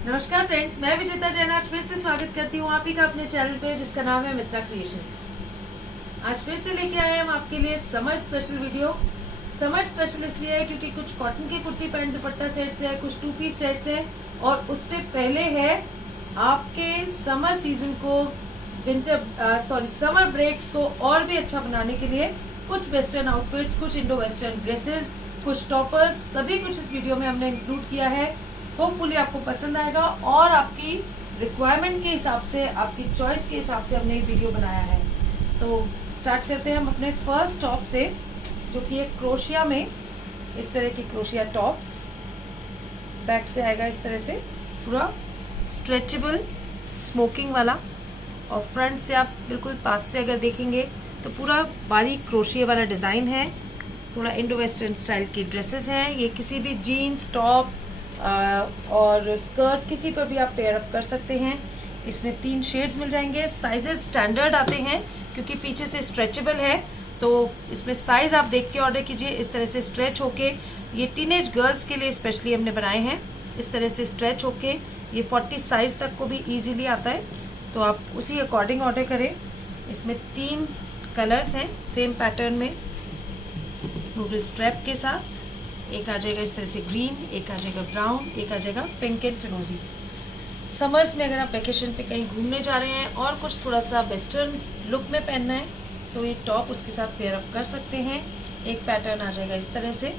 नमस्कार फ्रेंड्स, मैं विजेता जैन आज फिर से स्वागत करती हूँ आप ही का अपने चैनल पे जिसका नाम है मित्रा क्रिएशंस। आज फिर से लेके आए हम आपके लिए summer special video. Summer special इसलिए है क्योंकि कुछ कॉटन के कुर्ती पैंट दुपट्टा सेट्स है, कुछ 2 पीस सेट्स है और उससे पहले है आपके समर सीजन को समर ब्रेक्स को और भी अच्छा बनाने के लिए कुछ वेस्टर्न आउटफिट्स, कुछ इंडो वेस्टर्न ड्रेसेस, कुछ टॉपर्स, सभी कुछ इस वीडियो में हमने इंक्लूड किया है। होपफुली आपको पसंद आएगा और आपकी रिक्वायरमेंट के हिसाब से, आपकी चॉइस के हिसाब से हमने ये वीडियो बनाया है। तो स्टार्ट करते हैं हम अपने फर्स्ट टॉप से, जो कि एक क्रोशिया में इस तरह की क्रोशिया टॉप्स। बैक से आएगा इस तरह से पूरा स्ट्रेचेबल स्मोकिंग वाला, और फ्रंट से आप बिल्कुल पास से अगर देखेंगे तो पूरा बारीक क्रोशिया वाला डिज़ाइन है। थोड़ा इंडो वेस्टर्न स्टाइल की ड्रेसेस हैं। ये किसी भी जीन्स, टॉप और स्कर्ट किसी पर भी आप पेयर अप कर सकते हैं। इसमें 3 शेड्स मिल जाएंगे। साइजेस स्टैंडर्ड आते हैं क्योंकि पीछे से स्ट्रेचेबल है, तो इसमें साइज आप देख के ऑर्डर कीजिए। इस तरह से स्ट्रेच होके, ये टीनेज गर्ल्स के लिए स्पेशली हमने बनाए हैं। इस तरह से स्ट्रेच होके ये 40 साइज तक को भी इजीली आता है, तो आप उसी अकॉर्डिंग ऑर्डर करें। इसमें 3 कलर्स हैं सेम पैटर्न में, नूडल स्ट्रैप के साथ। एक आ जाएगा इस तरह से ग्रीन, एक आ जाएगा ब्राउन, एक आ जाएगा पिंक एंड फिरोजी। समर्स में अगर आप वेकेशन पे कहीं घूमने जा रहे हैं और कुछ थोड़ा सा वेस्टर्न लुक में पहनना है तो ये टॉप उसके साथ पेयर अप कर सकते हैं। एक पैटर्न आ जाएगा इस तरह से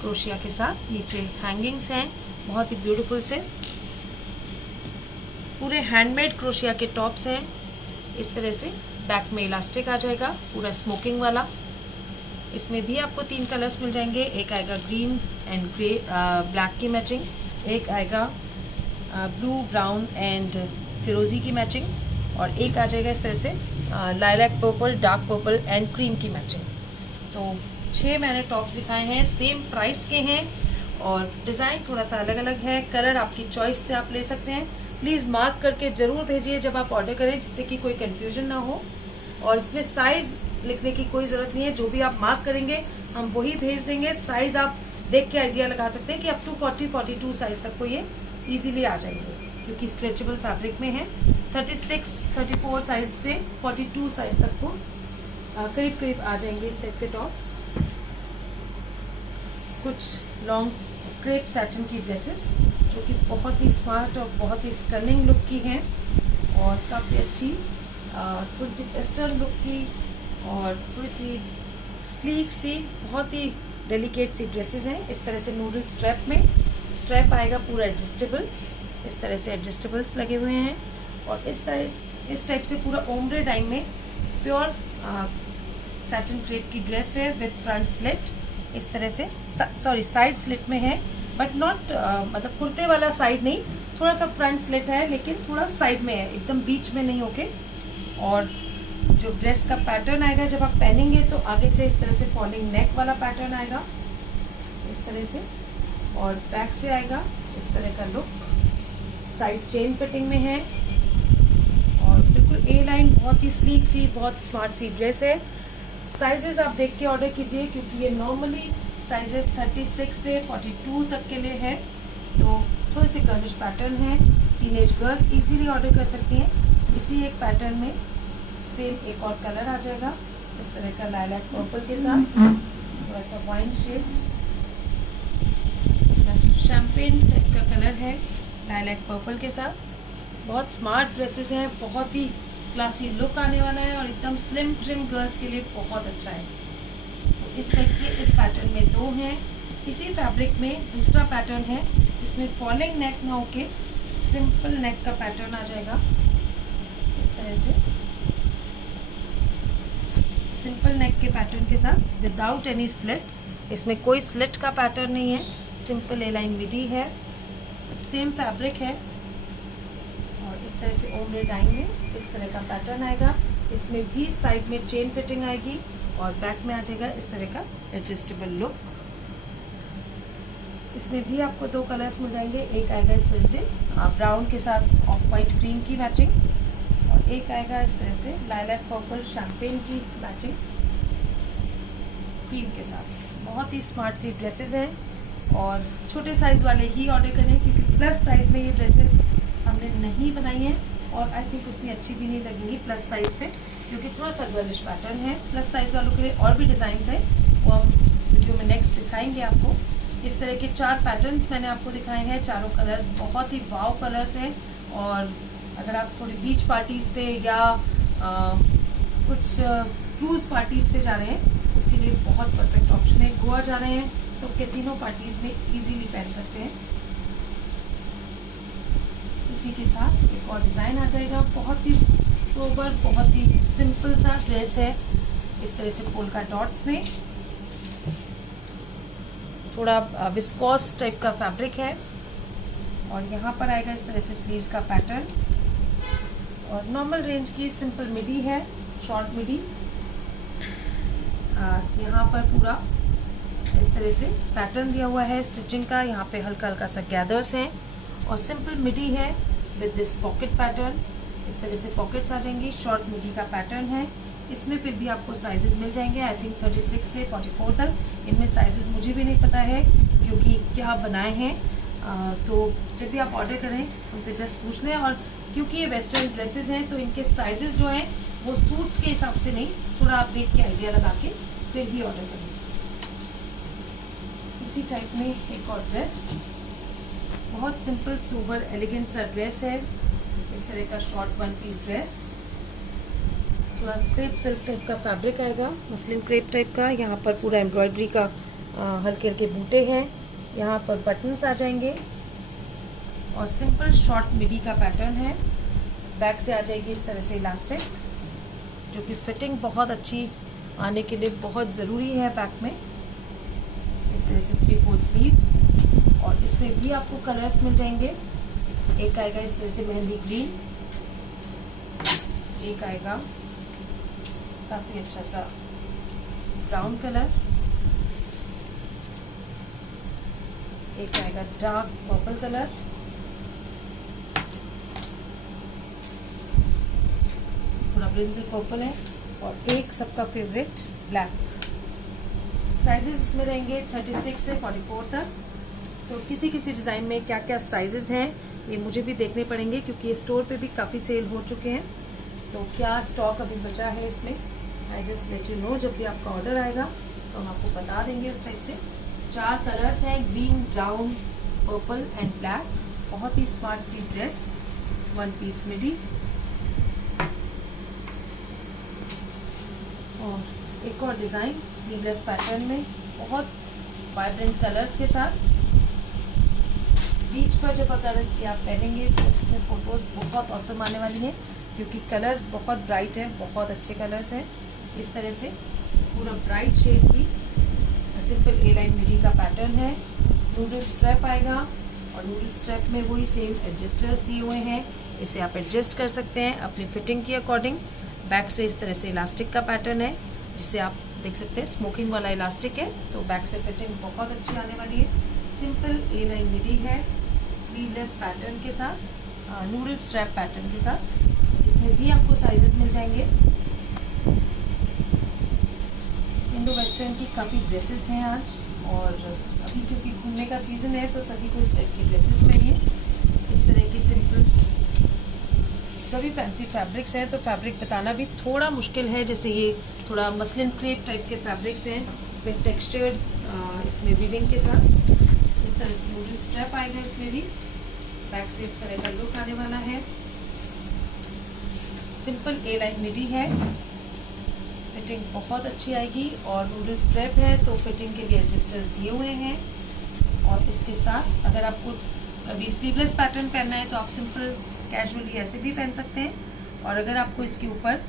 क्रोशिया के साथ, नीचे हैंगिंग्स हैं बहुत ही ब्यूटीफुल से, पूरे हैंडमेड क्रोशिया के टॉप्स हैं। इस तरह से बैक में इलास्टिक आ जाएगा पूरा स्मोकिंग वाला। इसमें भी आपको 3 कलर्स मिल जाएंगे। एक आएगा ग्रीन एंड ग्रे ब्लैक की मैचिंग, एक आएगा ब्लू ब्राउन एंड फिरोजी की मैचिंग, और एक आ जाएगा इस तरह से lilac purple, dark purple and cream की मैचिंग। तो 6 मैंने टॉप्स दिखाए हैं, सेम प्राइस के हैं और डिज़ाइन थोड़ा सा अलग अलग है। कलर आपकी चॉइस से आप ले सकते हैं। प्लीज़ मार्क करके ज़रूर भेजिए जब आप ऑर्डर करें, जिससे कि कोई कन्फ्यूजन ना हो। और इसमें साइज़ लिखने की कोई ज़रूरत नहीं है, जो भी आप मार्क करेंगे हम वही भेज देंगे। साइज़ आप देख के आइडिया लगा सकते हैं कि अप टू 40-42 साइज़ तक को ये इजीली आ जाएंगे, क्योंकि स्ट्रेचेबल फैब्रिक में है। 36-34 साइज़ से 42 साइज़ तक को करीब करीब आ जाएंगे इस टाइप के टॉप्स। कुछ लॉन्ग क्रेप सैटिन की ड्रेसेस जो कि बहुत ही स्मार्ट और बहुत ही स्टनिंग लुक की हैं और काफ़ी अच्छी थोड़ी सी वेस्टर्न लुक की और थोड़ी सी स्लीक सी, बहुत ही डेलिकेट सी ड्रेसेस हैं। इस तरह से नूडल स्ट्रैप में, स्ट्रैप आएगा पूरा एडजस्टेबल, इस तरह से एडजस्टेबल्स लगे हुए हैं। और इस टाइप से पूरा ओम्ब्रे डाइम में प्योर सैटिन क्रेप की ड्रेस है विद फ्रंट स्लिट। इस तरह से साइड स्लिट में है, बट नॉट मतलब कुर्ते वाला साइड नहीं, थोड़ा सा फ्रंट स्लिट है लेकिन थोड़ा साइड में है, एकदम बीच में नहीं होके। और जो ड्रेस का पैटर्न आएगा जब आप पहनेंगे तो आगे से इस तरह से फॉलिंग नेक वाला पैटर्न आएगा इस तरह से, और बैक से आएगा इस तरह का लुक। साइड चेन फिटिंग में है और बिल्कुल ए लाइन, बहुत ही स्लीक सी, बहुत स्मार्ट सी ड्रेस है। साइजेस आप देख के ऑर्डर कीजिए क्योंकि ये नॉर्मली साइजेस 36 से 42 तक के लिए है, तो थोड़े से गर्लिश पैटर्न है। टीनेज गर्ल्स इजीली ऑर्डर कर सकती हैं। इसी एक पैटर्न में सेम एक और कलर आ जाएगा इस तरह का लाइलैक पर्पल के साथ, थोड़ा सा वाइन शेड शैम्पेन टाइप का कलर है लाइलैक पर्पल के साथ। बहुत स्मार्ट ड्रेसेस हैं, बहुत ही क्लासी लुक आने वाला है और एकदम स्लिम ट्रिम गर्ल्स के लिए बहुत अच्छा है। तो इस टाइप से इस पैटर्न में 2 हैं। इसी फैब्रिक में दूसरा पैटर्न है जिसमें फॉलिंग नेक ना होके सिंपल नेक का पैटर्न आ जाएगा इस तरह से, सिंपल नेक के पैटर्न के साथ विदाउट एनी स्लिट। इसमें कोई स्लिट का पैटर्न नहीं है, सिंपल ए लाइन विडी है, सेम फैब्रिक है। और इस तरह से ओम्ब्रे डाइम में इस तरह का पैटर्न आएगा। इसमें भी साइड में चेन फिटिंग आएगी और बैक में आ जाएगा इस तरह का एडजस्टेबल लुक। इसमें भी आपको 2 कलर्स मिल जाएंगे। एक आएगा इस तरह से ब्राउन के साथ ऑफ वाइट क्रीम की मैचिंग, और एक आएगा इस तरह से लाइलैक पर्पल शैम्पेन की मैचिंग क्रीम के साथ। बहुत ही स्मार्ट सी ड्रेसेस हैं और छोटे साइज़ वाले ही ऑर्डर करें क्योंकि प्लस साइज में ये ड्रेसेस हमने नहीं बनाई हैं और आई थिंक उतनी अच्छी भी नहीं लगेंगी प्लस साइज पे, क्योंकि थोड़ा सा गर्लिश पैटर्न है। प्लस साइज वालों के लिए और भी डिज़ाइंस है, वो हम वीडियो में नेक्स्ट दिखाएंगे आपको। इस तरह के 4 पैटर्न्स मैंने आपको दिखाए हैं। चारों कलर्स बहुत ही वाव कलर्स हैं और अगर आप थोड़ी बीच पार्टीज़ पे या कुछ क्रूज पार्टीज़ पे जा रहे हैं उसके लिए बहुत परफेक्ट ऑप्शन है। गोवा जा रहे हैं तो कैसीनो पार्टीज़ में इजीली पहन सकते हैं। इसी के साथ एक और डिज़ाइन आ जाएगा, बहुत ही सोबर, बहुत ही सिंपल सा ड्रेस है। इस तरह से पोल्का डॉट्स में थोड़ा विस्कोस टाइप का फैब्रिक है और यहाँ पर आएगा इस तरह से स्लीव्स का पैटर्न और नॉर्मल रेंज की सिंपल मिडी है, शॉर्ट मिडी। यहाँ पर पूरा इस तरह से पैटर्न दिया हुआ है स्टिचिंग का। यहाँ पे हल्का हल्का सा गैदर्स हैं और सिंपल मिडी है विद दिस पॉकेट पैटर्न। इस तरह से पॉकेट्स आ जाएंगी। शॉर्ट मिडी का पैटर्न है। इसमें फिर भी आपको साइजेस मिल जाएंगे, आई थिंक 36 से 44 तक। इनमें साइजेस मुझे भी नहीं पता है क्योंकि क्या बनाए हैं, तो जब भी आप ऑर्डर करें उनसे जस्ट पूछ लें। और क्योंकि ये वेस्टर्न ड्रेसेस हैं तो इनके साइजेस जो हैं वो सूट्स के हिसाब से नहीं, थोड़ा आप देख के आइडिया लगा के फिर ही ऑर्डर करें। इसी टाइप में एक और ड्रेस, बहुत सिंपल सोबर एलिगेंट सा ड्रेस है। इस तरह का शॉर्ट 1 पीस ड्रेस, पूरा क्रेप सिल्क टाइप का फैब्रिक आएगा, मसलिन क्रेप टाइप का। यहाँ पर पूरा एम्ब्रॉयडरी का हल्के हल्के बूटे हैं। यहाँ पर बटन्स आ जाएंगे और सिंपल शॉर्ट मिडी का पैटर्न है। बैक से आ जाएगी इस तरह से इलास्टिक, जो कि फिटिंग बहुत अच्छी आने के लिए बहुत ज़रूरी है बैक में। इस तरह से 3/4 स्लीव्स और इसमें भी आपको कलर्स मिल जाएंगे। एक आएगा इस तरह से मेहंदी ग्रीन, एक आएगा काफ़ी अच्छा सा ब्राउन कलर, एक आएगा डार्क पर्पल कलर, पूरा ब्रिंजल पर्पल है और एक सबका फेवरेट ब्लैक। साइजेस इसमें रहेंगे 36 से 44 तक। तो किसी किसी डिज़ाइन में क्या क्या साइजेस हैं ये मुझे भी देखने पड़ेंगे, क्योंकि ये स्टोर पे भी काफ़ी सेल हो चुके हैं। तो क्या स्टॉक अभी बचा है इसमें, I just let you know. जब भी आपका ऑर्डर आएगा तो हम आपको बता देंगे उस टाइप से। 4 कलर्स हैं, green, brown, purple and black. बहुत ही स्मार्ट सी ड्रेस, 1 पीस मिडी और एक और डिज़ाइन स्लीवलेस पैटर्न में बहुत वाइब्रेंट कलर्स के साथ। बीच पर जब अगर ये आप पहनेंगे तो इसमें फोटोज बहुत औसम आने वाली हैं, क्योंकि कलर्स बहुत ब्राइट हैं, बहुत अच्छे कलर्स हैं। इस तरह से पूरा ब्राइट शेड की सिंपल ए लाइन मिडी का पैटर्न है। नूडल स्ट्रैप आएगा और नूडल स्ट्रैप में वही सेम एडजस्टर्स दिए हुए हैं। इसे आप एडजस्ट कर सकते हैं अपनी फिटिंग के अकॉर्डिंग। बैक से इस तरह से इलास्टिक का पैटर्न है, जिससे आप देख सकते हैं स्मोकिंग वाला इलास्टिक है, तो बैक से फिटिंग बहुत अच्छी आने वाली है। सिंपल ए लाइन मिडी है स्लीवलेस पैटर्न के साथ, नूडल स्ट्रैप पैटर्न के साथ। इसमें भी आपको साइजेस मिल जाएंगे। इंडो वेस्टर्न की काफ़ी ड्रेसेस हैं आज, और अभी क्योंकि घूमने का सीज़न है तो सभी को इस टाइप की ड्रेसेस चाहिए। इस तरह की सिंपल सभी फैंसी फैब्रिक्स हैं, तो फैब्रिक बताना भी थोड़ा मुश्किल है। जैसे ये थोड़ा मसलिन क्रेप टाइप के फैब्रिक्स हैं विद टेक्सचर्ड इसमें वीविंग के साथ। इस तरह से नूडल स्ट्रैप आएगा इसमें भी। बैक से इस तरह का लुक आने वाला है। सिंपल ए लाइन मिडी है, फिटिंग बहुत अच्छी आएगी और नूडल स्ट्रैप है तो फिटिंग के लिए एडजस्टर्स दिए हुए हैं। और इसके साथ अगर आपको अभी स्लीवलेस पैटर्न पहनना है तो आप सिंपल कैजुअली ऐसे भी पहन सकते हैं। और अगर आपको इसके ऊपर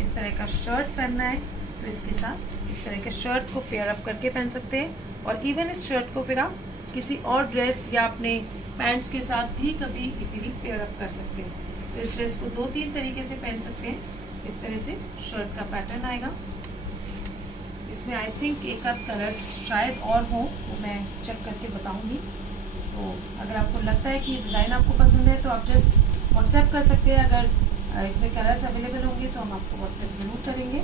इस तरह का शर्ट पहनना है तो इसके साथ इस तरह के शर्ट को पेयर अप करके पहन सकते हैं। और इवन इस शर्ट को फिर आप किसी और ड्रेस या अपने पैंट्स के साथ भी कभी इजीली पेयर अप कर सकते हैं। तो इस ड्रेस को 2-3 तरीके से पहन सकते हैं। इस तरह से शर्ट का पैटर्न आएगा। इसमें आई थिंक एक आध कलर्स शायद और हो, वो मैं चेक करके बताऊंगी। तो अगर आपको लगता है कि ये डिज़ाइन आपको पसंद है तो आप जस्ट व्हाट्सएप कर सकते हैं। अगर इसमें कलर्स अवेलेबल होंगे तो हम आपको व्हाट्सएप ज़रूर करेंगे।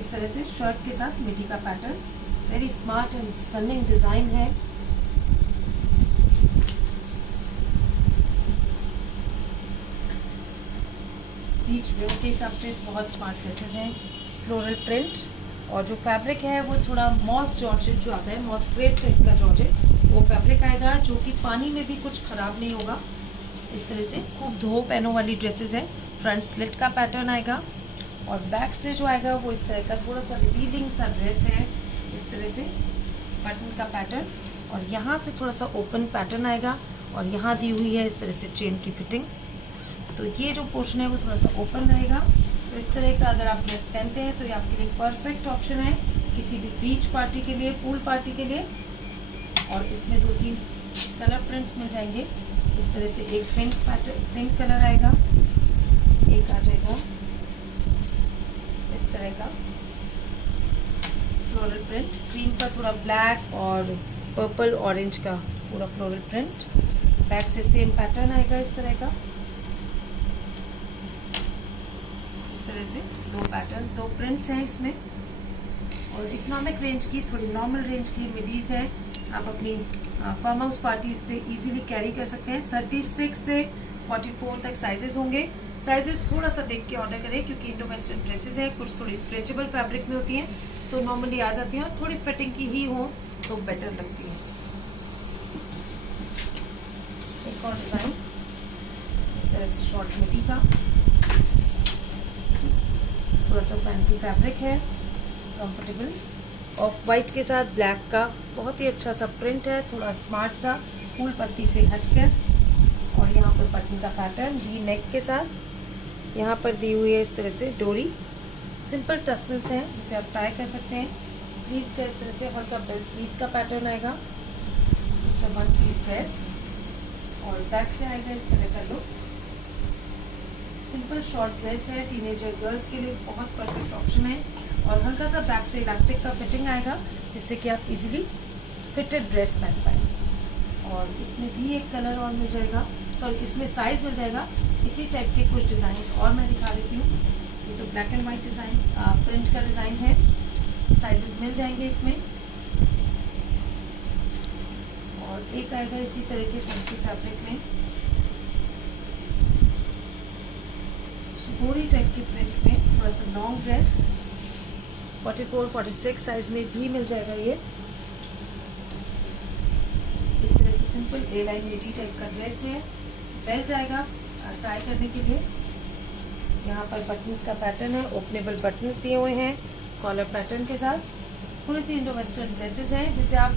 इस तरह से शर्ट के साथ मिडी का pattern, very smart and stunning design है। बीच व्यू के हिसाब से बहुत स्मार्ट ड्रेसेस हैं। फ्लोरल प्रिंट और जो फैब्रिक है वो थोड़ा मॉस जॉर्जेट जो आता है, मॉस क्रेप टाइप का जॉर्जेट वो फैब्रिक आएगा, जो कि पानी में भी कुछ ख़राब नहीं होगा। इस तरह से खूब धो पहनों वाली ड्रेसेस है। फ्रंट स्लिट का पैटर्न आएगा और बैक से जो आएगा वो इस तरह का थोड़ा सा रिलीविंग सा ड्रेस है। इस तरह से बटन का पैटर्न और यहाँ से थोड़ा सा ओपन पैटर्न आएगा और यहाँ दी हुई है इस तरह से चेन की फिटिंग। तो ये जो पोर्शन है वो थोड़ा सा ओपन रहेगा। तो इस तरह का अगर आप ड्रेस पहनते हैं तो ये आपके लिए परफेक्ट ऑप्शन है किसी भी बीच पार्टी के लिए, पूल पार्टी के लिए। और इसमें 2-3 कलर प्रिंट्स मिल जाएंगे। इस तरह से एक पिंक पैटर्न, पिंक कलर आएगा, एक आ जाएगा इस तरह का फ्लोरल प्रिंट, क्रीम का थोड़ा ब्लैक और पर्पल ऑरेंज का पूरा फ्लोरल प्रिंट। बैक से सेम पैटर्न आएगा इस तरह का। इस तरह से 2 पैटर्न, 2 प्रिंट्स हैं इसमें। और इकोनॉमिक रेंज की, थोड़ी नॉर्मल रेंज की मिडीज है। आप अपनी फार्म हाउस पार्टीज पे इजीली कैरी कर सकते हैं। 36 से 44 तक साइजेस होंगे। साइजेस थोड़ा सा देख के ऑर्डर करें क्योंकि इंडो वेस्टर्न ड्रेसेस हैं, कुछ थोड़ी स्ट्रेचेबल फैब्रिक में होती हैं तो नॉर्मली आ जाती हैं, और थोड़ी फिटिंग की ही हो तो बेटर लगती है। एक और डिज़ाइन इस तरह से शॉर्ट मिडी का, थोड़ा सा फैंसी फैब्रिक है, कंफर्टेबल। ऑफ वाइट के साथ ब्लैक का बहुत ही अच्छा सा प्रिंट है, थोड़ा स्मार्ट सा फूल पत्ती से हटकर। और यहाँ पर बटन का पैटर्न वी नेक के साथ यहाँ पर दी हुई है इस तरह से डोरी। सिंपल टसल्स हैं जिसे आप ट्राई कर सकते हैं। स्लीव्स का इस तरह से हल्का बेल स्लीव्स का पैटर्न आएगा। इट्स अ 1 पीस ड्रेस और बैक से आएगा इस तरह का लुक। सिंपल शॉर्ट ड्रेस है, टीनेजर गर्ल्स के लिए बहुत परफेक्ट ऑप्शन है। और हल्का सा बैक से इलास्टिक का फिटिंग आएगा जिससे कि आप इजीली फिटेड ड्रेस पहन पाए। और इसमें भी एक कलर और मिल जाएगा, सॉरी इसमें साइज मिल जाएगा। इसी टाइप के कुछ डिज़ाइन और मैं दिखा देती हूँ। ये तो black and white design, print का डिज़ाइन है। साइजेस मिल जाएंगे इसमें। और एक आएगा इसी तरह के फैंसी फैब्रिक में, शिबोरी टाइप के प्रिंट में, थोड़ा सा लॉन्ग ड्रेस 44-46 साइज में भी मिल जाएगा ये। इस तरह से सिंपल ए लाइन मिडी टाइप का ड्रेस है। बेल्ट आएगा टाई करने के लिए। यहाँ पर बटन्स का पैटर्न है, ओपनेबल बटन्स दिए हुए हैं कॉलर पैटर्न के साथ। थोड़ी सी इंडो वेस्टर्न ड्रेसेस हैं जिसे आप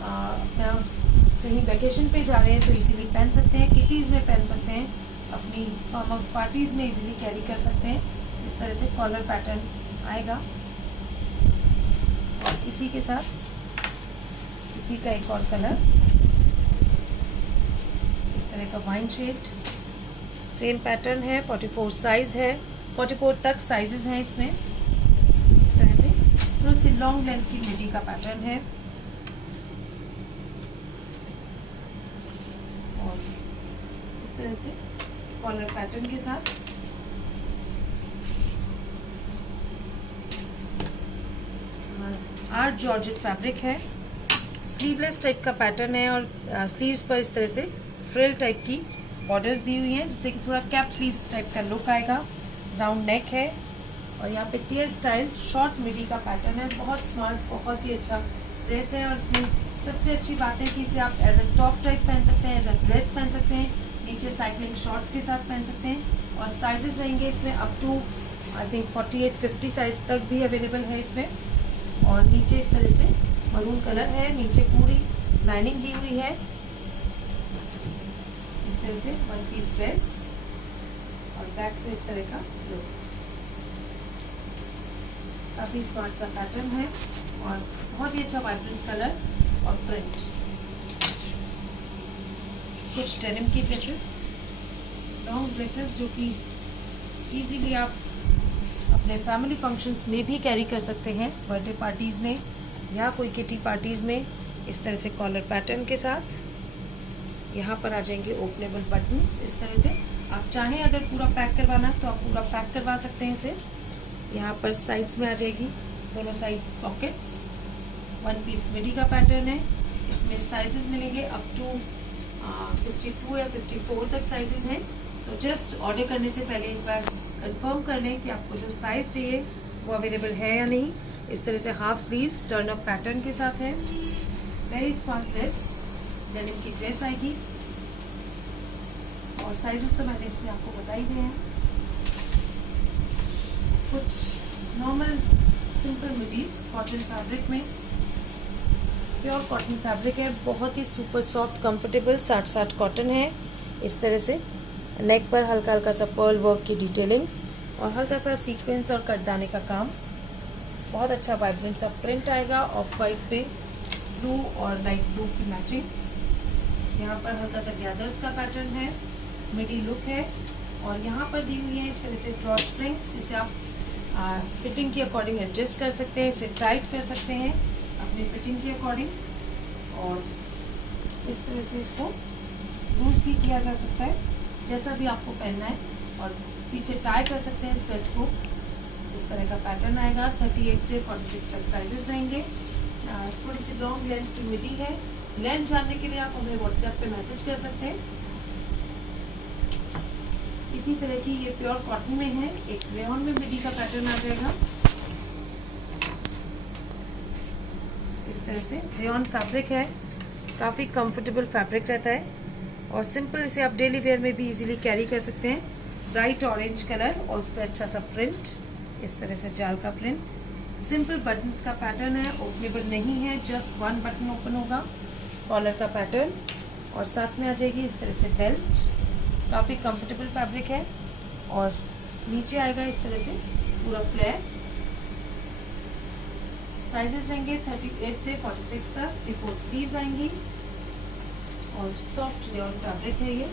अपना कहीं वैकेशन पे जा रहे हैं तो इजीली पहन सकते हैं, किटीज़ में पहन सकते हैं, अपनी फार्म हाउस पार्टीज़ में इजीली कैरी कर सकते हैं। इस तरह से कॉलर पैटर्न आएगा। और इसी के साथ इसी का एक और कलर इस तरह का वाइन शेड, सेम पैटर्न है, 44 साइज है, 44 तक साइजेस हैं इसमें। इस तरह से थोड़ी सी लॉन्ग लेंथ की मिडी का पैटर्न है। और इस तरह से कॉलर पैटर्न के साथ आर्ट जॉर्जेट फैब्रिक है। स्लीवलेस टाइप का पैटर्न है और स्लीव्स पर इस तरह से फ्रिल टाइप की बॉर्डर्स दी हुई हैं जिससे कि थोड़ा कैप स्लीव्स टाइप का लुक आएगा। राउंड नेक है और यहाँ पे टियर स्टाइल शॉर्ट मिडी का पैटर्न है। बहुत स्मार्ट, बहुत ही अच्छा ड्रेस है। और इसमें सबसे अच्छी बात है कि इसे आप एज अ टॉप टाइप पहन सकते हैं, एज अ ड्रेस पहन सकते हैं, नीचे साइक्लिंग शॉर्ट्स के साथ पहन सकते हैं। और साइजेस रहेंगे इसमें up to I think 48-50 size तक भी अवेलेबल है इसमें। और नीचे इस तरह से मरून कलर है, नीचे पूरी लाइनिंग दी हुई है। इस तरह से 1 पीस ड्रेस और बैक से इस तरह का लुक, काफ़ी स्मार्ट सा पैटर्न है और बहुत ही अच्छा वाइब्रेंट कलर और प्रिंट। कुछ डेनिम की ड्रेसेस, लॉन्ग ड्रेसेस जो कि इजीली आप अपने फैमिली फंक्शंस में भी कैरी कर सकते हैं, बर्थडे पार्टीज़ में या कोई किटी पार्टीज़ में। इस तरह से कॉलर पैटर्न के साथ यहाँ पर आ जाएंगे ओपनेबल बटन्स। इस तरह से आप चाहें अगर पूरा पैक करवाना तो आप पूरा पैक करवा सकते हैं इसे। यहाँ पर साइड्स में आ जाएगी दोनों साइड पॉकेट्स। 1 पीस मिडी का पैटर्न है। इसमें साइजेस मिलेंगे अप टू 52 या 54 तक साइजेस हैं। तो जस्ट ऑर्डर करने से पहले एक बार कंफर्म कर लें कि आपको जो साइज़ चाहिए वो अवेलेबल है या नहीं। इस तरह से half sleeves turn up pattern के साथ है। वेरी स्मार्ट ड्रेस, डेनिम की ड्रेस आएगी और साइजेस तो मैंने इसमें आपको बता ही दिए हैं। कुछ नॉर्मल सिंपल मिडीज कॉटन फैब्रिक में, प्योर कॉटन फैब्रिक है, बहुत ही सुपर सॉफ्ट कंफर्टेबल 60-60 कॉटन है। इस तरह से नेक पर हल्का हल्का सा पर्ल वर्क की डिटेलिंग और हल्का सा सीक्वेंस और कटदाने का काम। बहुत अच्छा वाइब्रेंट सा प्रिंट आएगा, ऑफ वाइट पे ब्लू और लाइट ब्लू की मैचिंग। यहाँ पर हल्का सा गैदर्स का पैटर्न है, मिडी लुक है और यहाँ पर दी हुई है इस तरह से ड्रॉ स्प्रिंग्स, जिसे आप फिटिंग के अकॉर्डिंग एडजस्ट कर सकते हैं, इसे टाइट कर सकते हैं अपनी फिटिंग के अकॉर्डिंग और इस तरह से इसको लूज भी किया जा सकता है जैसा भी आपको पहनना है और पीछे टाई कर सकते हैं इस बेल्ट को। इस तरह का पैटर्न आएगा। 38 से 46 तक साइजेस रहेंगे। थोड़ी सी लॉन्ग लेंथ की मिडी है। लेंथ जानने के लिए आप हमें व्हाट्सएप पे मैसेज कर सकते हैं। इसी तरह की ये प्योर कॉटन में है, एक रेयॉन में मिडी का पैटर्न आ जाएगा। इस तरह से रेयॉन फैब्रिक है, काफ़ी कंफर्टेबल फैब्रिक रहता है और सिंपल इसे आप डेली वेयर में भी इजीली कैरी कर सकते हैं। ब्राइट ऑरेंज कलर और उस पर अच्छा सा प्रिंट, इस तरह से जाल का प्रिंट। सिंपल बटन्स का पैटर्न है, ओपनेबल नहीं है, जस्ट 1 बटन ओपन होगा। कॉलर का पैटर्न और साथ में आ जाएगी इस तरह से बेल्ट। काफ़ी कंफर्टेबल फैब्रिक है और नीचे आएगा इस तरह से पूरा फ्लेयर। साइजेस रहेंगे 38 से 46 तक। 3/4 स्लीव्स आएंगी और सॉफ्ट रेयॉन फैब्रिक है ये।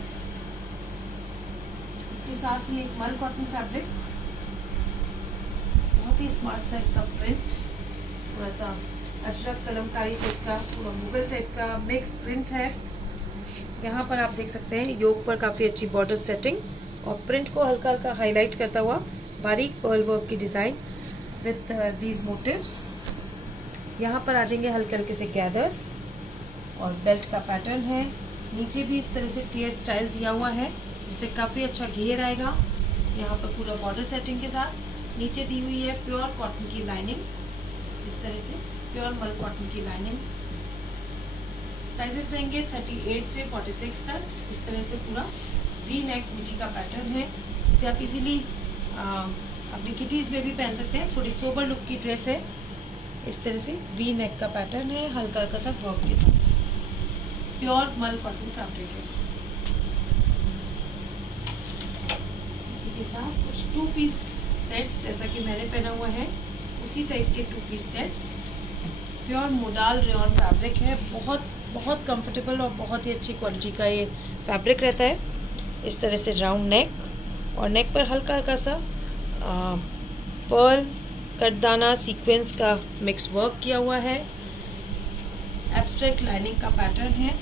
इसके साथ ही एक मल कॉटन फैब्रिक, बहुत ही स्मार्ट सा इसका प्रिंट, थोड़ा सा अजरक कलमकारी टाइप का, पूरा मुगल टाइप का मिक्स प्रिंट है। यहाँ पर आप देख सकते हैं योक पर काफ़ी अच्छी बॉर्डर सेटिंग और प्रिंट को हल्का हल्का हाईलाइट करता हुआ बारीक पर्ल वर्क की डिज़ाइन विथ दीज मोटिव्स। यहाँ पर आ जाएंगे हल्के हल्के से गैदर्स और बेल्ट का पैटर्न है। नीचे भी इस तरह से टियर स्टाइल दिया हुआ है जिससे काफ़ी अच्छा घेर आएगा। यहाँ पर पूरा बॉर्डर सेटिंग के साथ नीचे दी हुई है प्योर कॉटन की लाइनिंग, इस तरह से प्योर मल कॉटन की लाइनिंग। साइजेस रहेंगे 38 से 46 तक। इस तरह से पूरा वी नेक मिडी का पैटर्न है। इसे आप इजीली अपनी किटीज़ में भी पहन सकते हैं। थोड़ी सोबर लुक की ड्रेस है। इस तरह से वी नेक का पैटर्न है, हल्का हल्का सा ड्रॉप के साथ। प्योर मल कॉटन फैब्रिक है। इसी के साथ कुछ 2 पीस सेट्स, जैसा कि मैंने पहना हुआ है उसी टाइप के 2 piece sets. Pure modal rayon fabric है, बहुत बहुत कंफर्टेबल और बहुत ही अच्छी क्वालिटी का ये फैब्रिक रहता है। इस तरह से राउंड नेक और नेक पर हल्का हल्का सा पर्ल कटदाना सीक्वेंस का मिक्स वर्क किया हुआ है। एब्स्ट्रैक्ट लाइनिंग का पैटर्न है।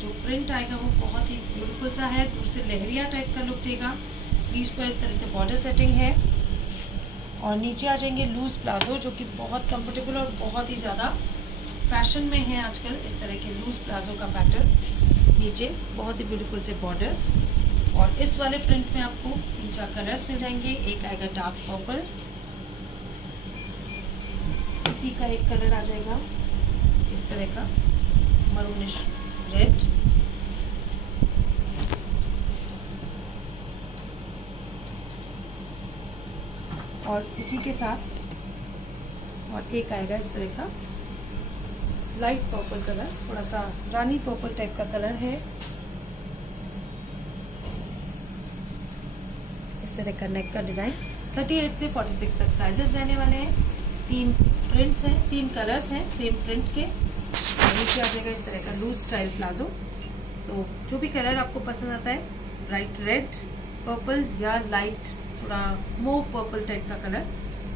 जो प्रिंट आएगा वो बहुत ही ब्यूटीफुल सा है, दूर से लहरिया टाइप का लुक देगा। स्लीव्स पर इस तरह से बॉर्डर सेटिंग है और नीचे आ जाएंगे लूज प्लाजो, जो कि बहुत कंफर्टेबल और बहुत ही ज़्यादा फैशन में है आजकल। इस तरह के लूज प्लाजो का पैटर्न, नीचे बहुत ही ब्यूटीफुल से बॉर्डर्स और इस वाले प्रिंट में आपको 3-4 कलर्स मिल जाएंगे। एक आएगा डार्क पर्पल, इसी का एक कलर आ जाएगा इस तरह का मरूनिश रेड, और इसी के साथ और एक आएगा इस तरह का लाइट पर्पल कलर, थोड़ा सा रानी पर्पल टाइप का कलर है। इस तरह का नेक का डिज़ाइन। 38 से 46 तक साइजेस रहने वाले हैं। 3 प्रिंट्स हैं, 3 कलर्स हैं सेम प्रिंट के। और नीचे आ जाएगा इस तरह का लूज स्टाइल प्लाजो। तो जो भी कलर आपको पसंद आता है, ब्राइट रेड, पर्पल या लाइट थोड़ा मूव पर्पल टाइप का कलर,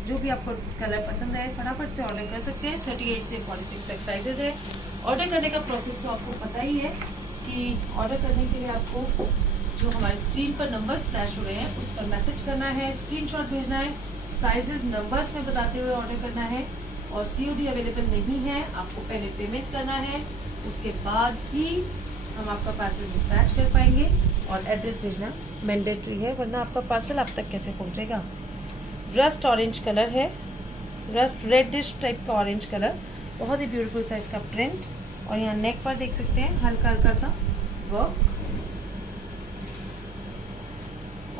जो भी आपको कलर पसंद है फटाफट से ऑर्डर कर सकते हैं। 38 से 46 तक साइजेस है। ऑर्डर करने का प्रोसेस तो आपको पता ही है कि ऑर्डर करने के लिए आपको जो हमारे स्क्रीन पर नंबर्स फ्लैश हो रहे हैं उस पर मैसेज करना है, स्क्रीनशॉट भेजना है, साइजेस नंबर्स में बताते हुए ऑर्डर करना है। और COD अवेलेबल नहीं है, आपको पहले पेमेंट करना है, उसके बाद ही हम आपका पार्सल डिस्पैच कर पाएंगे। और एड्रेस भेजना मैंडेटरी है, वरना आपका पार्सल आप तक कैसे पहुंचेगा। रस्ट ऑरेंज कलर है, रस्ट रेडिश टाइप का ऑरेंज कलर, बहुत ही ब्यूटीफुल सा इसका प्रिंट। और यहाँ नेक पर देख सकते हैं हल्का हल्का सा वर्क,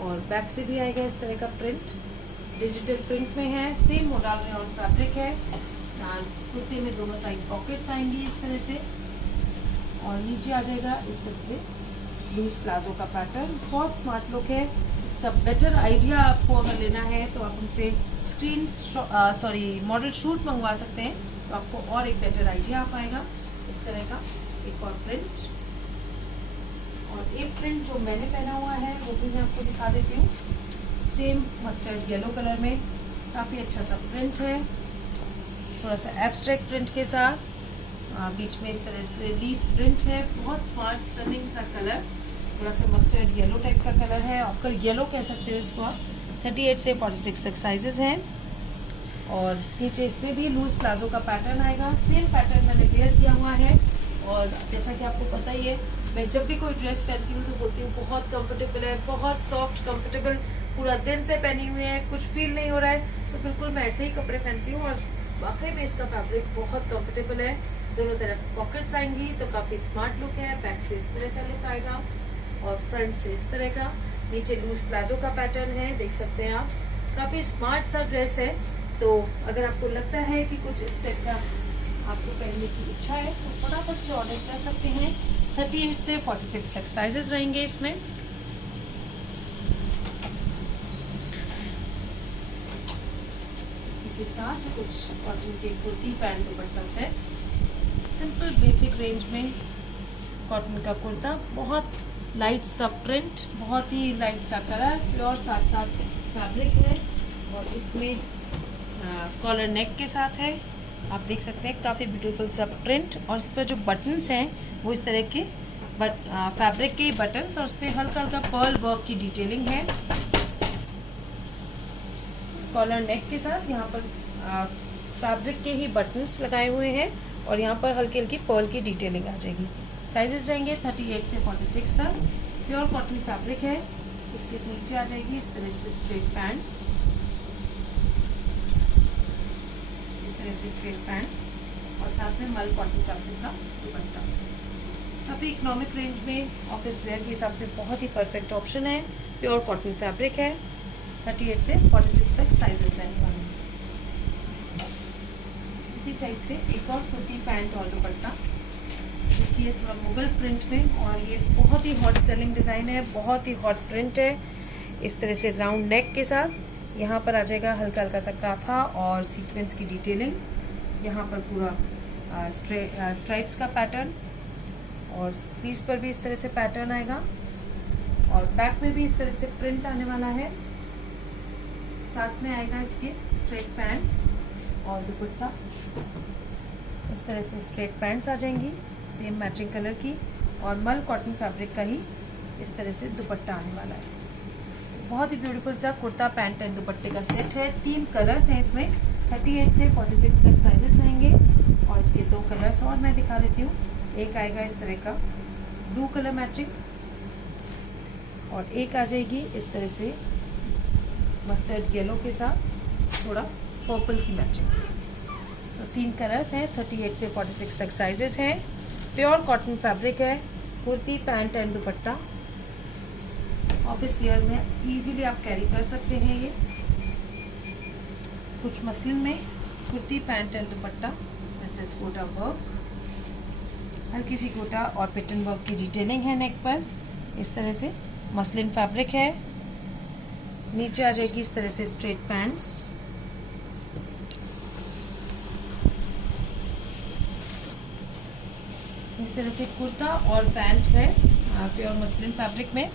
और बैक से भी आएगा इस तरह का प्रिंट, डिजिटल प्रिंट में है। सेम मोडाल रेयॉन फैब्रिक है। कुर्ते में दोनों साइड पॉकेट्स आएंगी इस तरह से, और नीचे आ जाएगा इस तरह से लूज प्लाजो का पैटर्न। बहुत स्मार्ट लुक है। इसका बेटर आइडिया आपको अगर लेना है तो आप उनसे मॉडल शूट मंगवा सकते हैं, तो आपको और एक बेटर आइडिया आ पाएगा। इस तरह का एक और प्रिंट, और एक प्रिंट जो मैंने पहना हुआ है वो भी मैं आपको दिखा देती हूँ। सेम मस्टर्ड येलो कलर में काफ़ी अच्छा सा प्रिंट है, थोड़ा सा एब्स्ट्रैक्ट प्रिंट के साथ, बीच में इस तरह से लीफ प्रिंट है। बहुत स्मार्ट स्टनिंग सा कलर, थोड़ा सा मस्टर्ड येलो टाइप का कलर है, ऑकर येलो कह सकते हो इसको आप। 38 से 46 तक साइजेस हैं। और नीचे इसमें भी लूज प्लाजो का पैटर्न आएगा। सेम पैटर्न मैंने वेयर किया हुआ है, और जैसा कि आपको पता ही है, मैं जब भी कोई ड्रेस पहनती हूँ तो बोलती हूँ बहुत कंफर्टेबल है, बहुत सॉफ्ट कंफर्टेबल, पूरा दिन से पहनी हुई है, कुछ फील नहीं हो रहा है। तो बिल्कुल मैं ऐसे ही कपड़े पहनती हूँ, और वाकई में इसका फैब्रिक बहुत कंफर्टेबल है। दोनों तरफ पॉकेट्स आएंगी तो काफ़ी स्मार्ट लुक है। बैक से इस तरह का लुक आएगा, और फ्रंट से इस तरह का। नीचे लूज प्लाजो का पैटर्न है, देख सकते हैं आप। काफ़ी स्मार्ट सा ड्रेस है। तो अगर आपको लगता है कि कुछ इस टाइप का आपको पहनने की इच्छा है तो फटाफट से ऑर्डर कर सकते हैं। 38 से 46 तक साइजेस रहेंगे इसमें। इसी के साथ कुछ कॉटन के कुर्ती पैंट दुपट्टा सेट्स, सिंपल बेसिक रेंज में कॉटन का कुर्ता, बहुत लाइट सा प्रिंट, बहुत ही लाइट सा कलर, प्योर साथ साथ फैब्रिक है, और इसमें कॉलर नेक के साथ है। आप देख सकते हैं काफ़ी ब्यूटीफुल सा प्रिंट, और इस पर जो बटन्स हैं वो इस तरह के फैब्रिक के बटन्स, और उस पर हल्का हल्का पर्ल वर्क की डिटेलिंग है। कॉलर नेक के साथ यहाँ पर फैब्रिक के ही बटन्स लगाए हुए हैं, और यहाँ पर हल्की हल्की पर्ल की डिटेलिंग आ जाएगी। साइजेस रहेंगे 38 से 46 तक। प्योर कॉटन फैब्रिक है। इसके नीचे आ जाएगी इस तरह से स्ट्रेट पैंट्स, स्ट्रेट पैंट्स, और साथ में मल कॉटन फैब्रिक का दुपट्टा। काफ़ी इकोनॉमिक रेंज में ऑफिस वेयर के हिसाब से बहुत ही परफेक्ट ऑप्शन है। प्योर कॉटन फैब्रिक है। 38 से 46 तक साइजेस रहने वाले हैं। इसी टाइप से एक और कुर्ती पैंट और दुपट्टा, देखिए थोड़ा मुगल प्रिंट में, और ये बहुत ही हॉट सेलिंग डिज़ाइन है, बहुत ही हॉट प्रिंट है। इस तरह से राउंड नेक के साथ यहाँ पर आ जाएगा हल्का हल्का सा काथा और सीक्वेंस की डिटेलिंग। यहाँ पर पूरा स्ट्राइप्स का पैटर्न, और स्लीव्स पर भी इस तरह से पैटर्न आएगा, और बैक में भी इस तरह से प्रिंट आने वाला है। साथ में आएगा इसके स्ट्रेट पैंट्स और दुपट्टा। इस तरह से स्ट्रेट पैंट्स आ जाएंगी सेम मैचिंग कलर की, और मल कॉटन फैब्रिक का ही इस तरह से दुपट्टा आने वाला है। बहुत ही ब्यूटीफुल सा कुर्ता पैंट एंड दुपट्टे का सेट है। 3 कलर्स हैं इसमें। 38 से 46 तक साइजेस रहेंगे, और इसके 2 कलर्स और मैं दिखा देती हूँ। एक आएगा इस तरह का ब्लू कलर मैचिंग, और एक आ जाएगी इस तरह से मस्टर्ड येलो के साथ थोड़ा पर्पल की मैचिंग। तो 3 कलर्स हैं। 38 से 46 तक साइजेस हैं। प्योर कॉटन फैब्रिक है। Kurti pant and dupatta office where में इजीली आप कैरी कर सकते हैं। ये कुछ मसलिन में kurti pant and dupatta with this गोटा वर्क, हल्की सी गोटा और पैटर्न वर्क की डिटेलिंग है नेक पर। इस तरह से मसलिन फैब्रिक है। नीचे आ जाएगी इस तरह से स्ट्रेट पैंट्स, इस तरह से कुर्ता और पैंट है प्योर मसलिन फैब्रिक में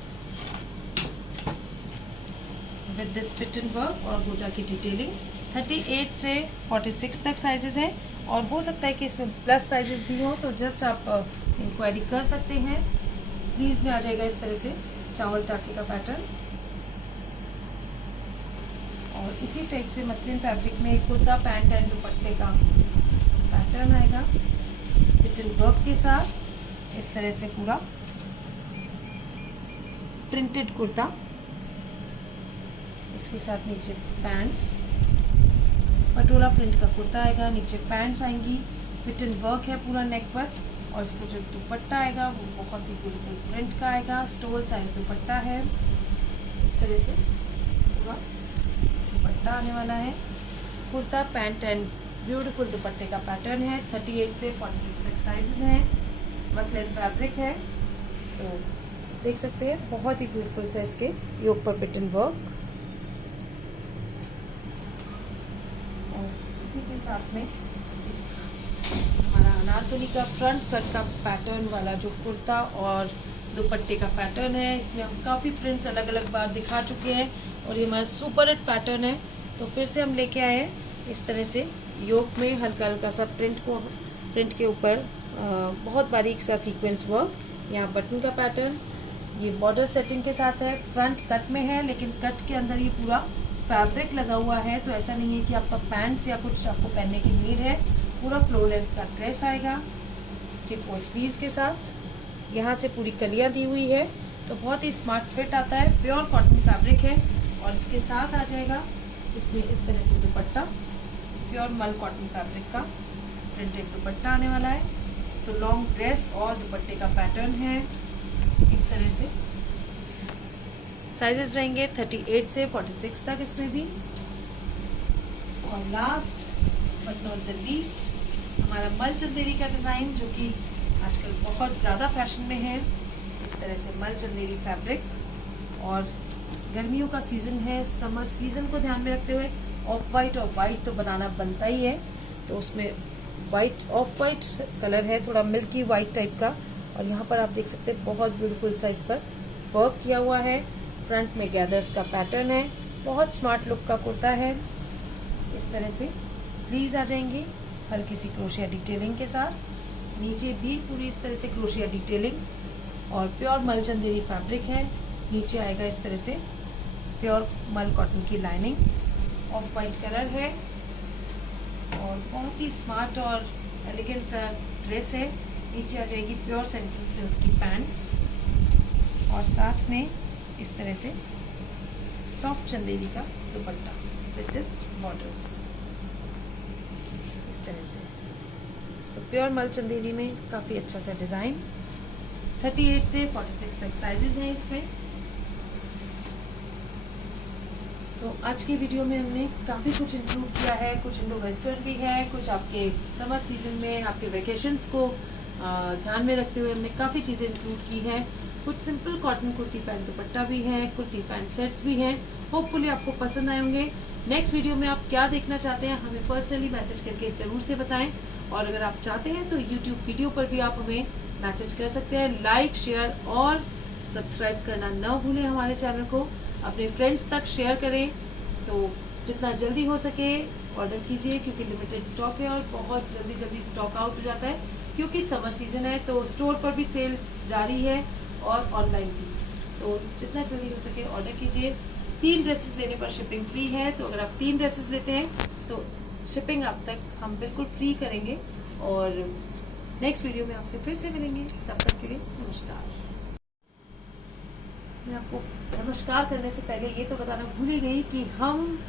विद दिस पैटर्न वर्क और गोटा की डिटेलिंग। 38 से 46 तक साइजेस हैं, और हो सकता है कि इसमें प्लस साइजेस भी हो, तो जस्ट आप इंक्वायरी कर सकते हैं। स्लीव्स में आ जाएगा इस तरह से चावल टाके का पैटर्न, और इसी टाइप से मसलिन फैब्रिक में कुर्ता पैंट एंड दुपट्टे का पैटर्न आएगा पैटर्न वर्क के साथ। इस तरह से पूरा प्रिंटेड कुर्ता, इसके साथ नीचे पैंट्स, पटोला प्रिंट का कुर्ता आएगा, नीचे पैंट्स आएंगी, फिट एंड वर्क है पूरा नेक पर, और इसको जो दुपट्टा आएगा वो बहुत ही ब्यूटीफुल प्रिंट का आएगा, स्टोल साइज दुपट्टा है, इस तरह से पूरा दुपट्टा आने वाला है। कुर्ता पैंट एंड ब्यूटीफुल दुपट्टे का पैटर्न है। 38 से 46 तक साइजेस हैं, मसलिन फैब्रिक है, तो देख सकते हैं बहुत ही ब्यूटीफुल से इसके योक पर पिट एंड वर्क, और इसी के साथ में हमारा अनारकली का फ्रंट कट का पैटर्न वाला जो कुर्ता और दुपट्टे का पैटर्न है। इसमें हम काफ़ी प्रिंट्स अलग अलग बार दिखा चुके हैं और ये हमारा सुपर हिट पैटर्न है, तो फिर से हम लेके आए हैं इस तरह से योक में हल्का हल्का सा प्रिंट के ऊपर बहुत बारीक सा सीक्वेंस वर्क, यहाँ बटन का पैटर्न, ये बॉर्डर सेटिंग के साथ है, फ्रंट कट में है लेकिन कट के अंदर ये पूरा फैब्रिक लगा हुआ है, तो ऐसा नहीं है कि आपका पैंट्स या कुछ आपको पहनने की नीड है। पूरा फ्लोर लेंथ का ड्रेस आएगा 3/4 स्लीव्स के साथ, यहाँ से पूरी कलियाँ दी हुई है, तो बहुत ही स्मार्ट फिट आता है, प्योर कॉटन फैब्रिक है, और इसके साथ आ जाएगा इसमें इस तरह से दुपट्टा, प्योर मल कॉटन फैब्रिक का प्रिंटेड दुपट्टा आने वाला है। तो लॉन्ग ड्रेस और दुपट्टे का पैटर्न है इस तरह से, साइजेस रहेंगे 38 से 46 तक इसमें भी। और last but not the least हमारा मल चंदेरी का डिज़ाइन, जो कि आजकल बहुत ज़्यादा फैशन में है। इस तरह से मल चंदेरी फैब्रिक, और गर्मियों का सीज़न है, समर सीज़न को ध्यान में रखते हुए ऑफ वाइट और वाइट तो बनाना बनता ही है, तो उसमें वाइट ऑफ वाइट कलर है, थोड़ा मिल्की वाइट टाइप का, और यहाँ पर आप देख सकते हैं बहुत ब्यूटीफुल साइज पर वर्क किया हुआ है। फ्रंट में गैदर्स का पैटर्न है, बहुत स्मार्ट लुक का कुर्ता है। इस तरह से स्लीव्स आ जाएंगी हल्की सी क्रोशिया डिटेलिंग के साथ, नीचे भी पूरी इस तरह से क्रोशिया डिटेलिंग, और प्योर मल चंदेरी फैब्रिक है। नीचे आएगा इस तरह से प्योर मल कॉटन की लाइनिंग, ऑफ वाइट कलर है, और बहुत ही स्मार्ट और एलिगेंट सा ड्रेस है। नीचे आ जाएगी प्योर सेंट्रल सिल्क की पैंट्स, और साथ में इस तरह से सॉफ्ट चंदेरी का दुपट्टा विद दिस बॉर्डर्स, इस तरह से। तो प्योर मल चंदेरी में काफ़ी अच्छा सा डिज़ाइन। 38 से 46 तक साइजेस हैं इसमें। तो आज की वीडियो में हमने काफ़ी कुछ इंक्लूड किया है, कुछ इंडो वेस्टर्न भी है, कुछ आपके समर सीजन में आपके वेकेशंस को ध्यान में रखते हुए हमने काफ़ी चीज़ें इंक्लूड की हैं। कुछ सिंपल कॉटन कुर्ती पैंट दुपट्टा भी है, कुर्ती पैंट सेट्स भी हैं। होपफुली आपको पसंद आए होंगे। नेक्स्ट वीडियो में आप क्या देखना चाहते हैं हमें पर्सनली मैसेज करके ज़रूर से बताएं, और अगर आप चाहते हैं तो यूट्यूब वीडियो पर भी आप हमें मैसेज कर सकते हैं। लाइक, शेयर और सब्सक्राइब करना ना भूलें हमारे चैनल को, अपने फ्रेंड्स तक शेयर करें, तो जितना जल्दी हो सके ऑर्डर कीजिए, क्योंकि लिमिटेड स्टॉक है और बहुत जल्दी स्टॉक आउट हो जाता है, क्योंकि समर सीजन है। तो स्टोर पर भी सेल जारी है और ऑनलाइन भी, तो जितना जल्दी हो सके ऑर्डर कीजिए। 3 ड्रेसेस लेने पर शिपिंग फ्री है, तो अगर आप 3 ड्रेसेस लेते हैं तो शिपिंग आप तक हम बिल्कुल फ्री करेंगे। और नेक्स्ट वीडियो में आपसे फिर से मिलेंगे, तब तक के लिए नमस्कार। मैं आपको नमस्कार करने से पहले ये तो बताना भूल ही गई कि हम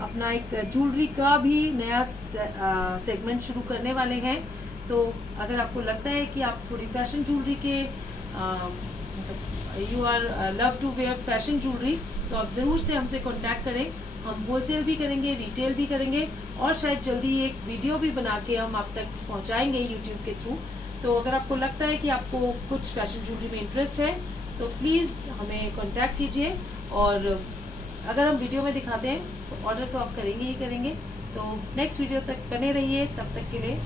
अपना एक ज्वेलरी का भी नया सेगमेंट शुरू करने वाले हैं। तो अगर आपको लगता है कि आप थोड़ी फैशन ज्वेलरी के मतलब you are love to wear fashion jewellery, तो आप ज़रूर से हमसे कांटेक्ट करें। हम होलसेल भी करेंगे, रिटेल भी करेंगे, और शायद जल्दी एक वीडियो भी बना के हम आप तक पहुंचाएंगे यूट्यूब के थ्रू। तो अगर आपको लगता है कि आपको कुछ फैशन ज्वेलरी में इंटरेस्ट है तो प्लीज़ हमें कांटेक्ट कीजिए, और अगर हम वीडियो में दिखाते हैं तो ऑर्डर तो आप करेंगे ही करेंगे। तो नेक्स्ट वीडियो तक बने रहिए, तब तक के लिए